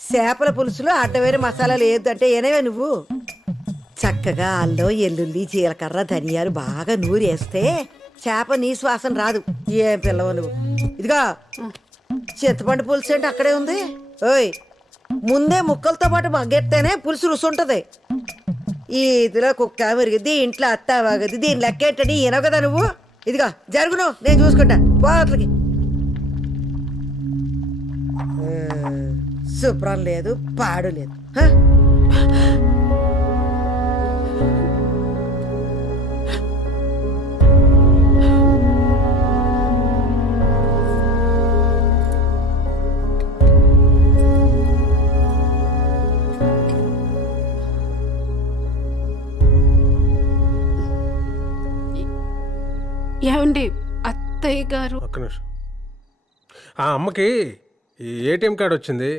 చేపల పులుసులో అడ్డమైన మసాలాలు ఏదంటే ఏనవే నువ్వు చక్కగా అల్లం ఎల్లుల్లి జీలకర్ర ధనియాలు బాగా నూరేస్తే చేప నీ శ్వాసన రాదు. ఏం పిల్లవు నువ్వు. ఇదిగా చింతపండు పులుసు అంటే అక్కడే ఉంది. ఓయ్ ముందే ముక్కలతో పాటు మగ్గెత్తేనే పులుసు రుచి ఉంటది. ఈ ఇదిలో కుక్క మెరిగిద్ది, ఇంట్లో అత్త వాగది, దీని లెక్కేంటని ఈనవు కదా నువ్వు. ఇదిగా జరుగును, నేను చూసుకుంటా పోట్లకి. శుభ్రం లేదు, పాడు లేదు. హ? ఏమండి అత్తయ్య గారు ఒక్క నిమిషం. ఆ అమ్మకి ఈ ఏటీఎం కార్డు వచ్చింది,